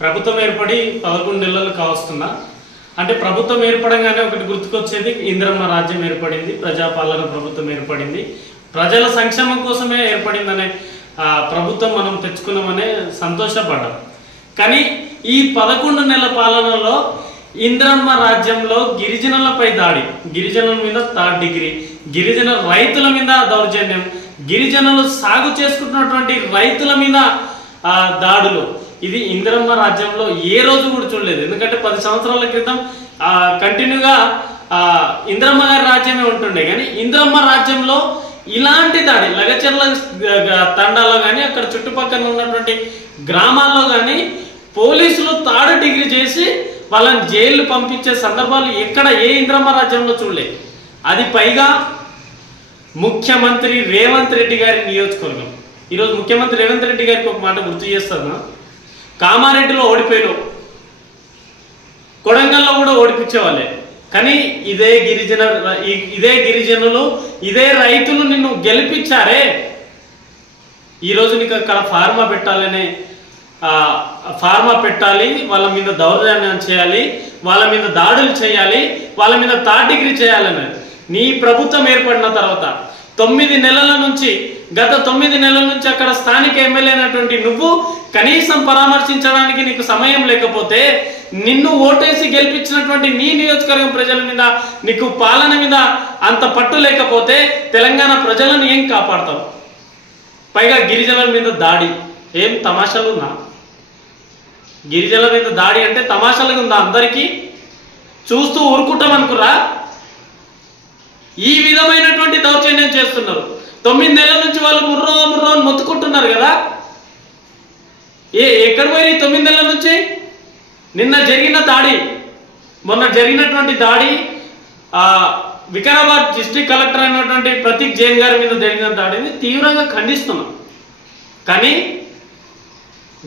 ప్రభుత్వం ఏర్పడి 11 నెలలు కావస్తున్నా అంటే ప్రభుత్వం ఏర్పడంగానే ఒకటి గుర్తుకొచ్చేది ఇంద్రమ్మ రాజ్యం ఏర్పడింది, ప్రజాపాలన ప్రభుత్వం ఏర్పడింది, ప్రజల సంక్షేమం కోసమే ఏర్పడిందనే ప్రభుత్వం మనం తెచ్చుకున్నామనే సంతోషపడ్డాం. కానీ ఈ 11 నెలల పాలనలో ఇంద్రమ్మ రాజ్యంలో గిరిజనులపై దాడి, గిరిజనుల మీద థర్డ్ డిగ్రీ, గిరిజన రైతుల మీద దౌర్జన్యం, గిరిజనులు సాగు చేసుకుంటున్నటువంటి రైతుల మీద దాడులు, ఇది ఇంద్రమ్మ రాజ్యంలో ఏ రోజు కూడా చూడలేదు. ఎందుకంటే 10 సంవత్సరాల క్రితం కంటిన్యూగా ఇంద్రమ్మ గారి రాజ్యమే ఉంటుండే. కానీ ఇంద్రమ్మ రాజ్యంలో ఇలాంటి దాడి లగచర్ల తండాలో కానీ అక్కడ చుట్టుపక్కల ఉన్నటువంటి గ్రామాల్లో కానీ పోలీసులు థర్డ్ డిగ్రీ చేసి వాళ్ళని జైలు పంపించే సందర్భాలు ఎక్కడ ఏ ఇంద్రమ్మ రాజ్యంలో చూడలేదు. అది పైగా ముఖ్యమంత్రి రేవంత్ రెడ్డి గారి నియోజకవర్గం. ఈరోజు ముఖ్యమంత్రి రేవంత్ రెడ్డి గారికి ఒక మాట గుర్తు చేస్తాను. కామారెడ్డిలో ఓడిపోయారు, కొడంగల్లో కూడా ఓడిపించేవాళ్ళే. కానీ ఇదే గిరిజనులు ఇదే రైతులు నిన్ను గెలిపించారే. ఈరోజు నీకు అక్కడ ఫార్మా పెట్టాలి, వాళ్ళ మీద దౌర్జన్యం చేయాలి, వాళ్ళ మీద దాడులు చేయాలి, వాళ్ళ మీద థర్డ్ డిగ్రీ చేయాలన్నది నీ ప్రభుత్వం ఏర్పడిన తర్వాత 9 నెలల నుంచి గత 9 నెలల నుంచి అక్కడ స్థానిక ఎమ్మెల్యే అయినటువంటి నువ్వు కనీసం పరామర్శించడానికి నీకు సమయం లేకపోతే, నిన్ను ఓటేసి గెలిపించినటువంటి నీ నియోజకవర్గం ప్రజల మీద నీకు పాలన మీద అంత పట్టు లేకపోతే తెలంగాణ ప్రజలను ఏం కాపాడతావు? పైగా గిరిజనుల మీద దాడి ఏం తమాషాలు ఉందా? గిరిజనుల మీద దాడి అంటే తమాషాలుగా ఉందా? అందరికీ చూస్తూ ఊరుకుంటాం అనుకురా? ఈ విధమైనటువంటి దౌర్జన్యం చేస్తున్నారు. 9 నెలల నుంచి వాళ్ళు ముర్రో అని మొత్తుకుంటున్నారు కదా. ఎక్కడ పోయి 9 నెలల నుంచి? మొన్న జరిగినటువంటి దాడి వికారాబాద్ డిస్ట్రిక్ట్ కలెక్టర్ అయినటువంటి ప్రతీక్ జైన్ గారి మీద జరిగిన దాడిని తీవ్రంగా ఖండిస్తున్నాం. కానీ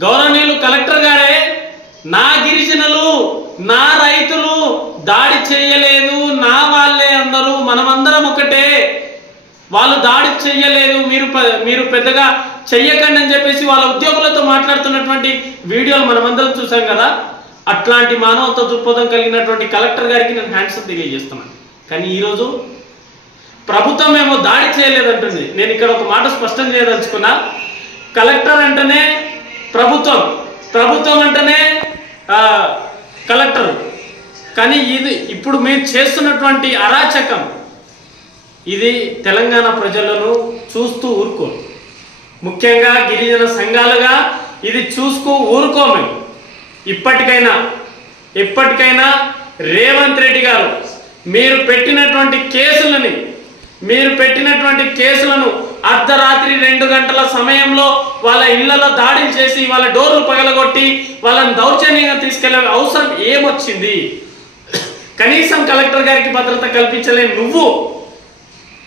గౌరవనీయులు కలెక్టర్ గారే నా గిరిజనులు నా రైతులు దాడి చేయలేదు, నా వాళ్ళే అందరూ, మనమందరం ఒకటే, వాళ్ళు దాడి చెయ్యలేదు, మీరు పెద్దగా చెయ్యకండి అని చెప్పేసి వాళ్ళ ఉద్యోగులతో మాట్లాడుతున్నటువంటి వీడియోలు మనమందరం చూసాం కదా. అట్లాంటి మానవత దృక్పథం కలిగినటువంటి కలెక్టర్ గారికి నేను హ్యాండ్స్ తెలియజేస్తున్నాను. కానీ ఈరోజు ప్రభుత్వం ఏమో దాడి చేయలేదంటుంది. నేను ఇక్కడ ఒక మాట స్పష్టం చేయదలుచుకున్నా. కలెక్టర్ అంటేనే ప్రభుత్వం అంటేనే కలెక్టర్. కానీ ఇది ఇప్పుడు మీరు చేస్తున్నటువంటి అరాచకం, ఇది తెలంగాణ ప్రజలను చూస్తూ ఊరుకోరు. ముఖ్యంగా గిరిజన సంఘాలుగా ఇది చూస్తూ ఊరుకోము. ఇప్పటికైనా రేవంత్ రెడ్డి గారు మీరు పెట్టినటువంటి కేసులను అర్ధరాత్రి 2 గంటల సమయంలో వాళ్ళ ఇళ్లలో దాడులు చేసి వాళ్ళ డోర్లు పగలగొట్టి వాళ్ళని దౌర్జన్యంగా తీసుకెళ్లే అవసరం ఏమొచ్చింది? కనీసం కలెక్టర్ గారికి భద్రత కల్పించలేని నువ్వు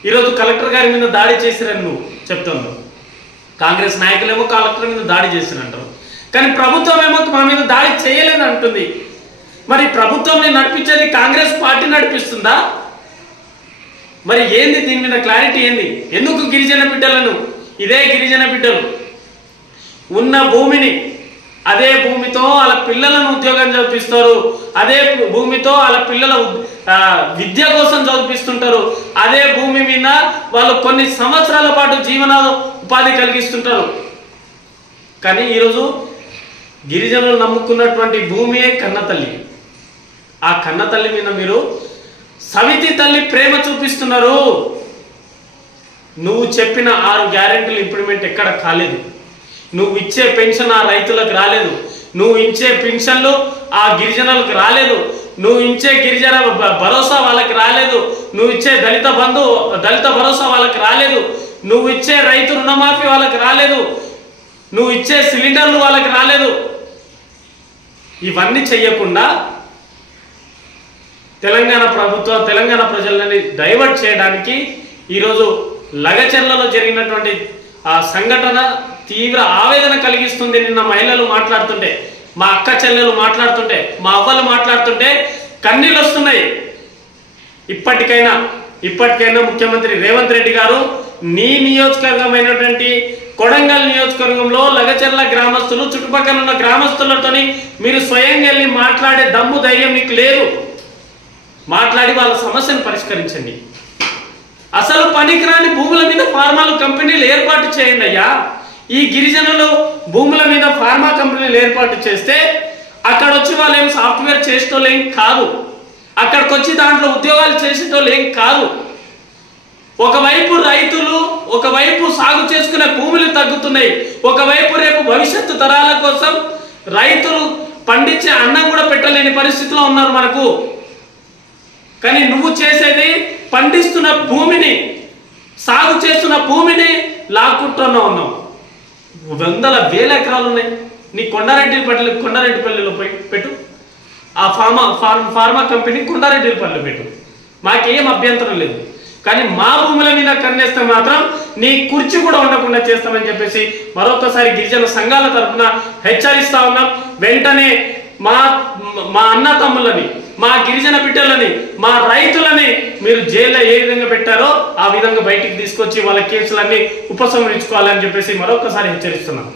ఈరోజు కలెక్టర్ గారి మీద దాడి చేసిరని నువ్వు చెప్తున్నావు. కాంగ్రెస్ నాయకులేమో కలెక్టర్ మీద దాడి చేసినంటారు, కానీ ప్రభుత్వం ఏమో మా మీద దాడి చేయలేని అంటుంది. మరి ప్రభుత్వాన్ని నడిపించేది కాంగ్రెస్ పార్టీ నడిపిస్తుందా? మరి ఏంది దీని మీద క్లారిటీ ఏంది? ఎందుకు గిరిజన బిడ్డలను, ఇదే గిరిజన బిడ్డలు ఉన్న భూమిని అదే భూమితో వాళ్ళ పిల్లలను ఉద్యోగం చదివిస్తారు, అదే భూమితో వాళ్ళ పిల్లల విద్య కోసం చదివిస్తుంటారు, అదే భూమి మీద వాళ్ళు కొన్ని సంవత్సరాల పాటు ఉపాధి కలిగిస్తుంటారు. కానీ ఈరోజు గిరిజనులు నమ్ముకున్నటువంటి భూమియే కన్నతల్లి. ఆ కన్నతల్లి మీద మీరు సవితి తల్లి ప్రేమ చూపిస్తున్నారు. నువ్వు చెప్పిన 6 గ్యారెంటీలు ఇంప్లిమెంట్ ఎక్కడ కాలేదు. నువ్వు ఇచ్చే పెన్షన్ ఆ రైతులకు రాలేదు, నువ్వు ఇచ్చే పెన్షన్లు ఆ గిరిజనులకు రాలేదు, నువ్వు ఇచ్చే గిరిజన భరోసా వాళ్ళకి రాలేదు, నువ్వు ఇచ్చే దళిత భరోసా వాళ్ళకి రాలేదు, నువ్వు ఇచ్చే రైతు రుణమాఫీ వాళ్ళకి రాలేదు, నువ్వు ఇచ్చే సిలిండర్లు వాళ్ళకి రాలేదు. ఇవన్నీ చెయ్యకుండా తెలంగాణ ప్రజలని డైవర్ట్ చేయడానికి ఈరోజు లగచర్లలో జరిగినటువంటి ఆ సంఘటన తీవ్ర ఆవేదన కలిగిస్తుంది. నిన్న మహిళలు మాట్లాడుతుంటే, మా అక్క చెల్లెలు మాట్లాడుతుంటే, మా అవ్వలు మాట్లాడుతుంటే కన్నీళ్ళు వస్తున్నాయి. ఇప్పటికైనా ముఖ్యమంత్రి రేవంత్ రెడ్డి గారు నీ నియోజకవర్గమైనటువంటి కొడంగల్ నియోజకవర్గంలో లగచర్ల గ్రామస్తులు చుట్టుపక్కల ఉన్న గ్రామస్తులతోని మీరు స్వయంగా వెళ్ళి మాట్లాడే దమ్ము ధైర్యం మీకు లేదు. మాట్లాడి వాళ్ళ సమస్యను పరిష్కరించండి. అసలు పనికిరాని భూముల మీద ఫార్మాలు కంపెనీలు ఏర్పాటు చేయండి అయ్యా. ఈ గిరిజనులు భూముల మీద ఫార్మా కంపెనీలు ఏర్పాటు చేస్తే అక్కడ వచ్చి వాళ్ళు ఏం సాఫ్ట్వేర్ చేసేటోళ్ళు ఏం కాదు, అక్కడికి వచ్చి దాంట్లో ఉద్యోగాలు చేసేటోళ్ళు ఏం కాదు. ఒకవైపు రైతులు, ఒకవైపు సాగు చేసుకునే భూములు తగ్గుతున్నాయి, ఒకవైపు రేపు భవిష్యత్తు తరాల కోసం రైతులు పండించే అన్నం కూడా పెట్టలేని పరిస్థితిలో ఉన్నారు మనకు. కానీ నువ్వు చేసేది పండిస్తున్న భూమిని, సాగు చేస్తున్న భూమిని లాక్కుంటున్నా ఉన్నావు. వందల వేల ఎకరాలు ఉన్నాయి. నీ కొండారెడ్డిపల్లిలో పోయి పెట్టు, ఆ ఫార్మా కంపెనీ కొండారెడ్డిపల్లిలో పెట్టు, మాకేం అభ్యంతరం లేదు. కానీ మా భూముల మీద కన్నేస్తే మాత్రం నీ కుర్చీ కూడా ఉండకుండా చేస్తామని చెప్పేసి మరొకసారి గిరిజన సంఘాల తరఫున హెచ్చరిస్తా ఉన్నాం. వెంటనే మా అన్న తమ్ములని, మా గిరిజన బిడ్డలని, మా రైతులని మీరు జైల్లో ఏ విధంగా పెట్టారో ఆ విధంగా బయటికి తీసుకొచ్చి వాళ్ళ కేసులన్నీ ఉపసంహరించుకోవాలని చెప్పేసి మరొకసారి హెచ్చరిస్తున్నాం.